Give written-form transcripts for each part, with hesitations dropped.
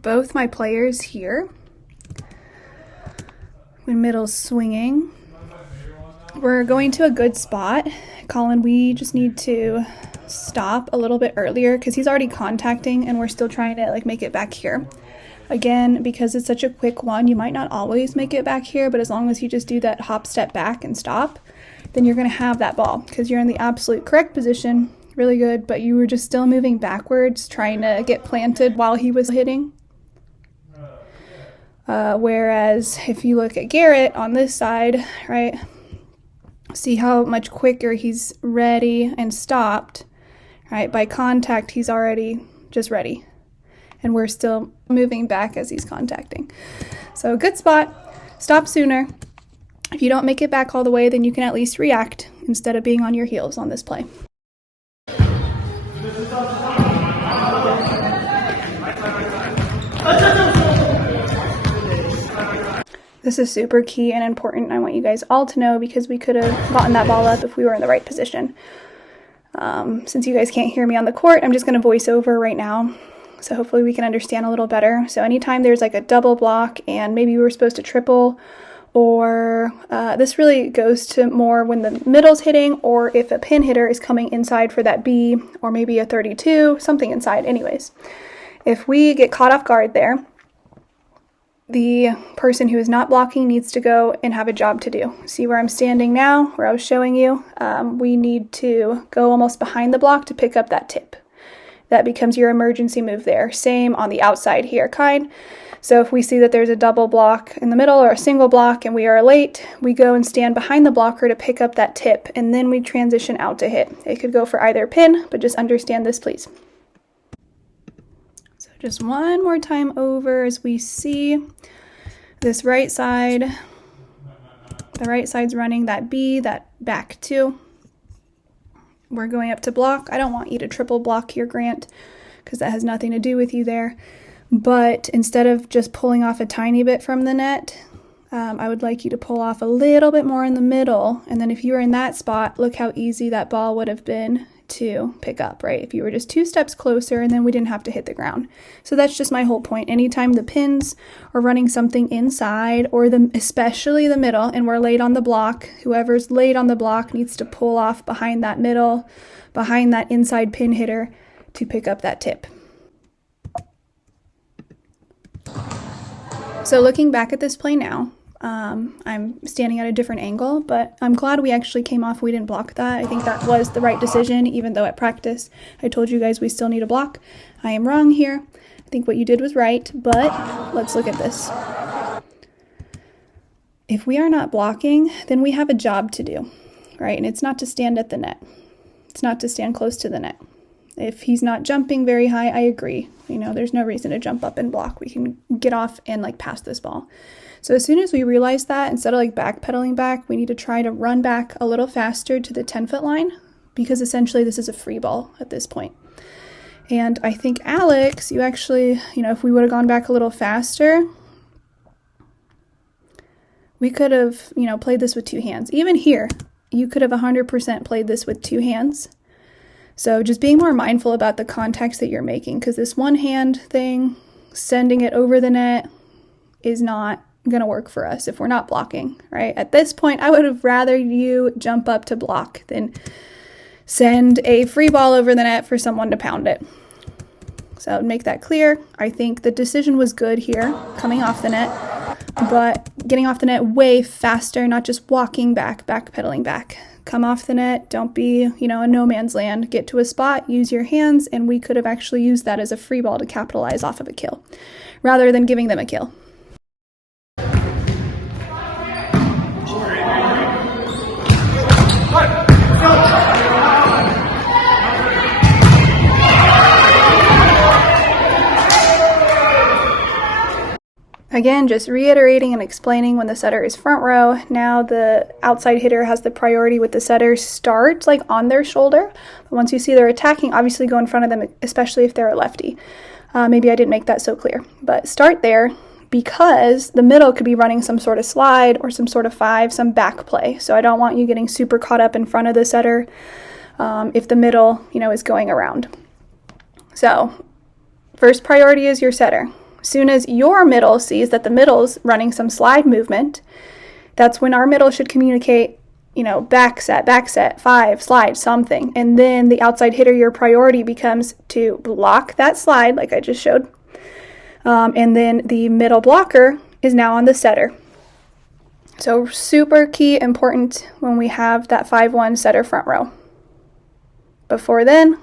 Both my players here, when middle's swinging, we're going to a good spot. Colin, we just need to stop a little bit earlier because he's already contacting and we're still trying to like make it back here. Again, because it's such a quick one, you might not always make it back here, but as long as you just do that hop step back and stop, then you're going to have that ball because you're in the absolute correct position. Really good, but you were just still moving backwards trying to get planted while he was hitting. Whereas if you look at Garrett on this side, right, see how much quicker he's ready and stopped, right? By contact, he's already just ready. And we're still moving back as he's contacting. So good spot, stop sooner. If you don't make it back all the way, then you can at least react instead of being on your heels on this play. This is super key and important. I want you guys all to know because we could have gotten that ball up if we were in the right position. Since you guys can't hear me on the court, I'm just going to voice over right now. So hopefully we can understand a little better. So anytime there's like a double block and maybe we were supposed to triple, or this really goes to more when the middle's hitting or if a pin hitter is coming inside for that B or maybe a 32, something inside anyways. If we get caught off guard there, the person who is not blocking needs to go and have a job to do. See where I'm standing now, where I was showing you? We need to go almost behind the block to pick up that tip. That becomes your emergency move there. Same on the outside here, kind. So if we see that there's a double block in the middle or a single block and we are late, we go and stand behind the blocker to pick up that tip, and then we transition out to hit. It could go for either pin, but just understand this, please. So just one more time over as we see this right side. The right side's running that B, that back 2. We're going up to block. I don't want you to triple block here, Grant, because that has nothing to do with you there. But instead of just pulling off a tiny bit from the net, I would like you to pull off a little bit more in the middle. And then if you were in that spot, look how easy that ball would have been to pick up, right? If you were just 2 steps closer and then we didn't have to hit the ground. So that's just my whole point. Anytime the pins are running something inside, or especially the middle, and we're late on the block, whoever's late on the block needs to pull off behind that middle, behind that inside pin hitter to pick up that tip. So looking back at this play now, I'm standing at a different angle, but I'm glad we actually came off. We didn't block that. I think that was the right decision, even though at practice I told you guys we still need a block. I am wrong here. I think what you did was right, but let's look at this. If we are not blocking, then we have a job to do, right? And it's not to stand at the net. It's not to stand close to the net. If he's not jumping very high, I agree. You know, there's no reason to jump up and block. We can get off and like pass this ball. So as soon as we realize that, instead of like backpedaling back, we need to try to run back a little faster to the 10-foot line, because essentially this is a free ball at this point. And I think Alex, you actually, you know, if we would have gone back a little faster, we could have, you know, played this with 2 hands. Even here, you could have 100% played this with 2 hands. So just being more mindful about the context that you're making, because this one hand thing, sending it over the net, is not going to work for us if we're not blocking, right? At this point, I would have rather you jump up to block than send a free ball over the net for someone to pound it. So I would make that clear. I think the decision was good here, coming off the net, but getting off the net way faster, not just walking back, backpedaling back. Come off the net, don't be, you know, a no man's land. Get to a spot, use your hands, and we could have actually used that as a free ball to capitalize off of a kill, rather than giving them a kill. Again, just reiterating and explaining, when the setter is front row, now the outside hitter has the priority with the setter start like on their shoulder. But once you see they're attacking, obviously go in front of them, especially if they're a lefty. Maybe I didn't make that so clear, but start there, because the middle could be running some sort of slide or some sort of 5, some back play. So I don't want you getting super caught up in front of the setter if the middle, you know, is going around. So first priority is your setter. Soon as your middle sees that the middle's running some slide movement, that's when our middle should communicate, you know, back set, 5, slide, something. And then the outside hitter, your priority becomes to block that slide, like I just showed. And then the middle blocker is now on the setter. So super key, important when we have that 5-1 setter front row. Before then,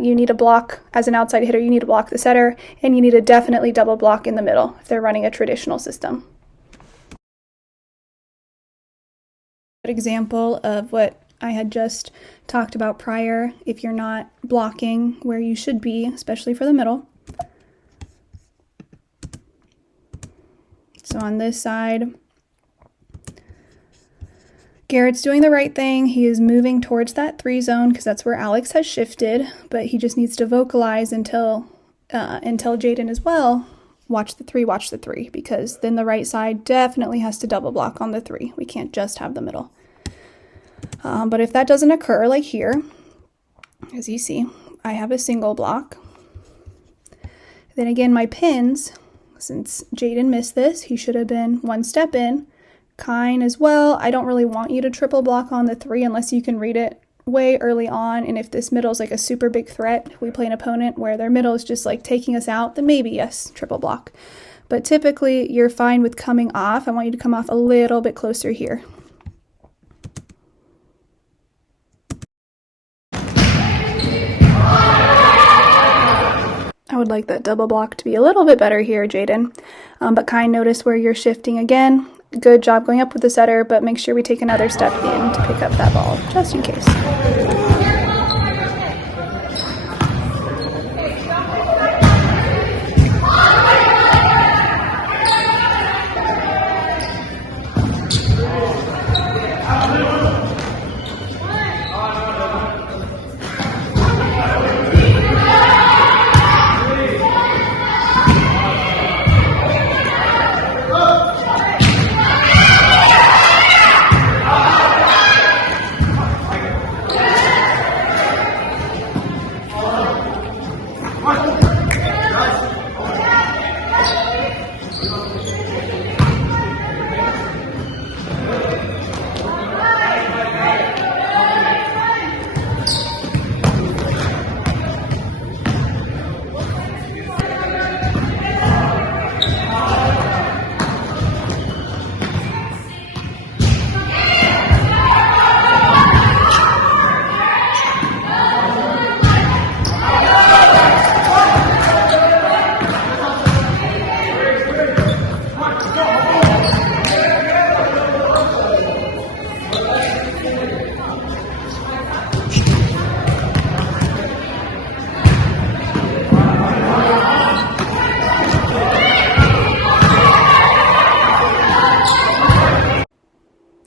you need to block, as an outside hitter, you need to block the setter, and you need to definitely double block in the middle if they're running a traditional system. Good example of what I had just talked about prior, if you're not blocking where you should be, especially for the middle. So on this side, Garrett's doing the right thing. He is moving towards that 3 zone because that's where Alex has shifted, but he just needs to vocalize until Jaden as well, watch the 3, because then the right side definitely has to double block on the 3. We can't just have the middle. But if that doesn't occur, like here, as you see, I have a single block. Then again, my pins, since Jaden missed this, he should have been 1 step in. Kine as well. I don't really want you to triple block on the 3 unless you can read it way early on. And if this middle is like a super big threat, if we play an opponent where their middle is just like taking us out, then maybe yes, triple block. But typically you're fine with coming off. I want you to come off a little bit closer here. I would like that double block to be a little bit better here, Jaden. But kind, notice where you're shifting again. Good job going up with the setter, but make sure we take another step in to pick up that ball, just in case.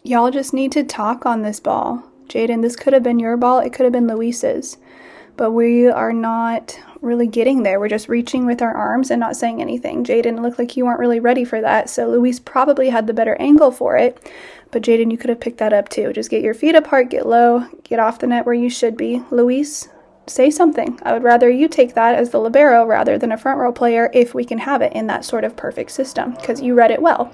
Y'all just need to talk on this ball. Jaden, this could have been your ball. It could have been Luis's. But we are not really getting there. We're just reaching with our arms and not saying anything. Jaden, it looked like you weren't really ready for that. So Luis probably had the better angle for it. But Jaden, you could have picked that up too. Just get your feet apart, get low, get off the net where you should be. Luis, say something. I would rather you take that as the libero rather than a front row player if we can have it in that sort of perfect system, because you read it well.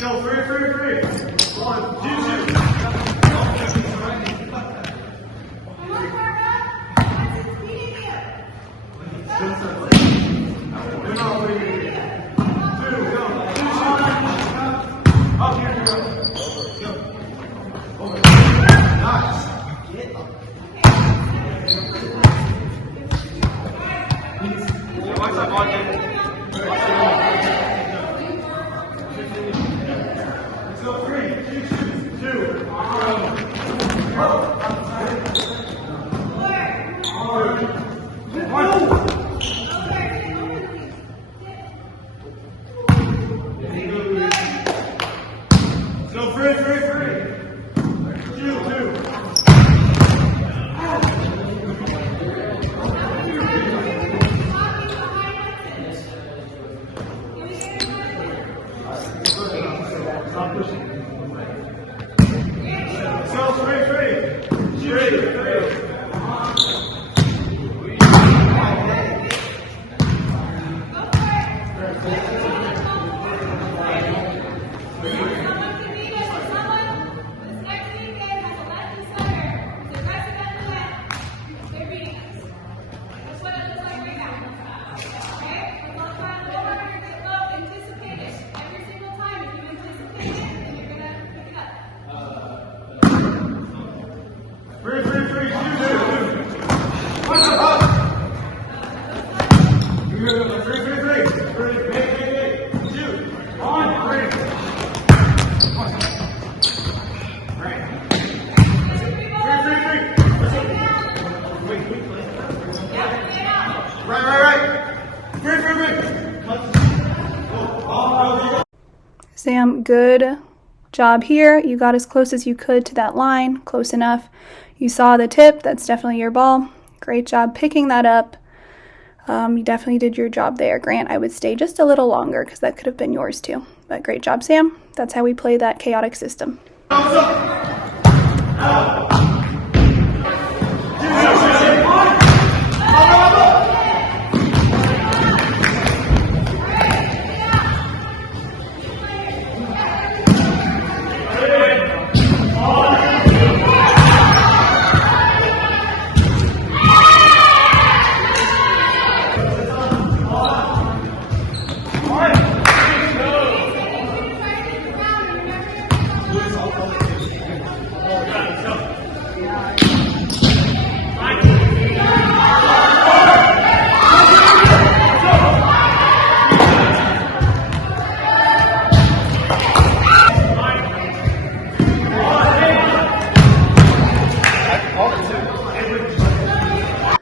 Go, free. 1, 2, 2. Go, free. 2, 2. Sam, good job here. You got as close as you could to that line, close enough. You saw the tip, that's definitely your ball. Great job picking that up. You definitely did your job there. Grant, I would stay just a little longer because that could have been yours too. But great job, Sam. That's how we play that chaotic system.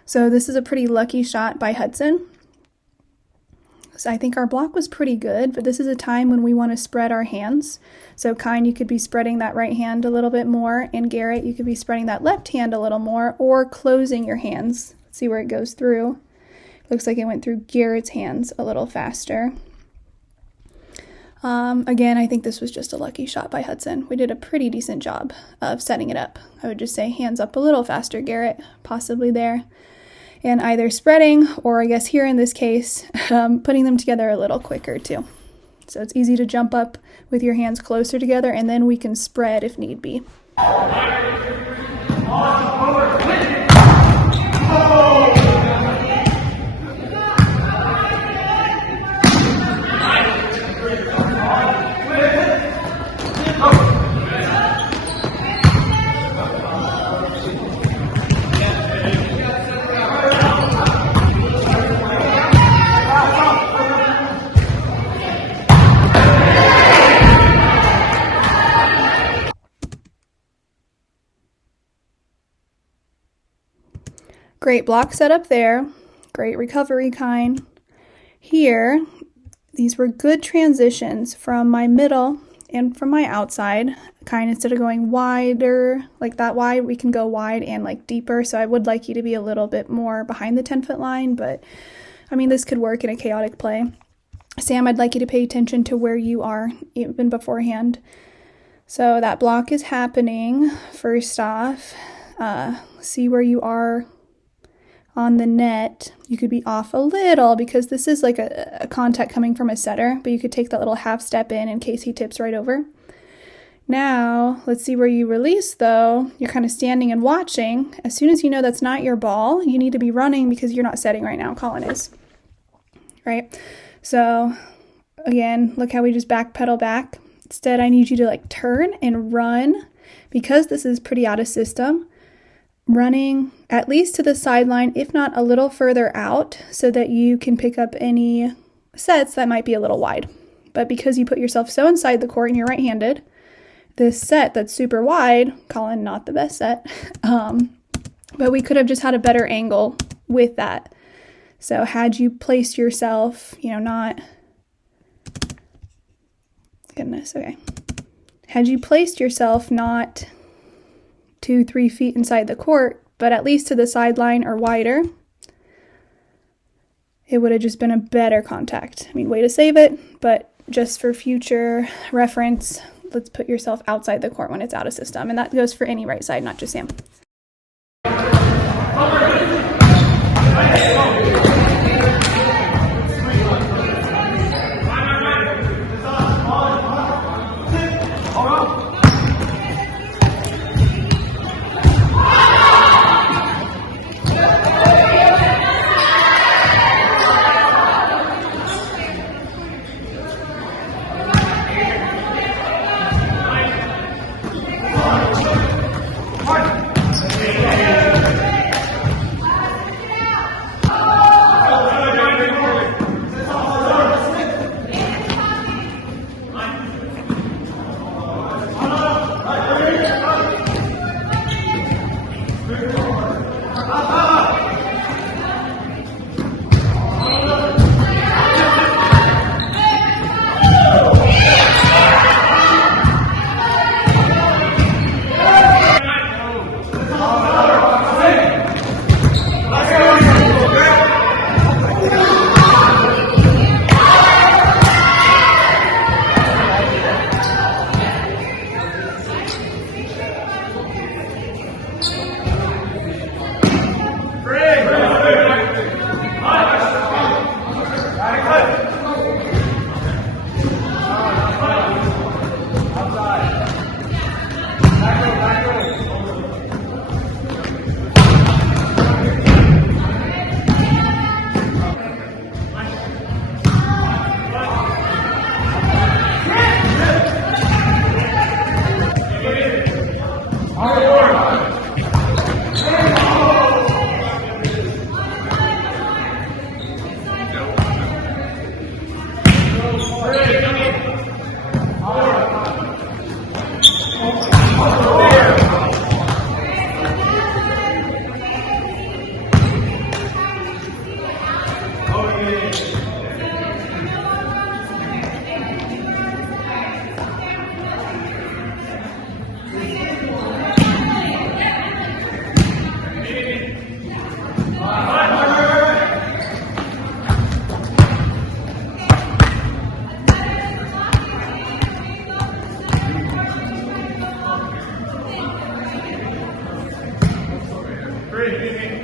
So this is a pretty lucky shot by Hudson. So I think our block was pretty good, but this is a time when we want to spread our hands. So Kine, you could be spreading that right hand a little bit more, and Garrett, you could be spreading that left hand a little more, or closing your hands. Let's see where it goes through. Looks like it went through Garrett's hands a little faster. Again, I think this was just a lucky shot by Hudson. We did a pretty decent job of setting it up. I would just say hands up a little faster, Garrett, possibly there. And either spreading, or I guess here in this case, putting them together a little quicker too. So it's easy to jump up with your hands closer together, and then we can spread if need be. Great block setup there. Great recovery, Kine. Here, these were good transitions from my middle and from my outside. Kine, instead of going wider, like that wide, we can go wide and like deeper. So I would like you to be a little bit more behind the 10-foot line, but I mean, this could work in a chaotic play. Sam, I'd like you to pay attention to where you are even beforehand. So that block is happening. First off, see where you are on the net, you could be off a little because this is like a contact coming from a setter, but you could take that little half step in case he tips right over. Now, let's see where you release though. You're kind of standing and watching. As soon as you know that's not your ball, you need to be running because you're not setting right now. Colin is. Right? So, again, look how we just backpedal back. Instead, I need you to like turn and run because this is pretty out of system. Running at least to the sideline, if not a little further out, so that you can pick up any sets that might be a little wide. But because you put yourself so inside the court and you're right-handed, this set that's super wide, Colin, not the best set, but we could have just had a better angle with that. So had you placed yourself, not, goodness, okay. Had you placed yourself not 2-3 feet inside the court, but at least to the sideline or wider, it would have just been a better contact. I mean, way to save it, but just for future reference, let's put yourself outside the court when it's out of system. And that goes for any right side, not just Sam. Great.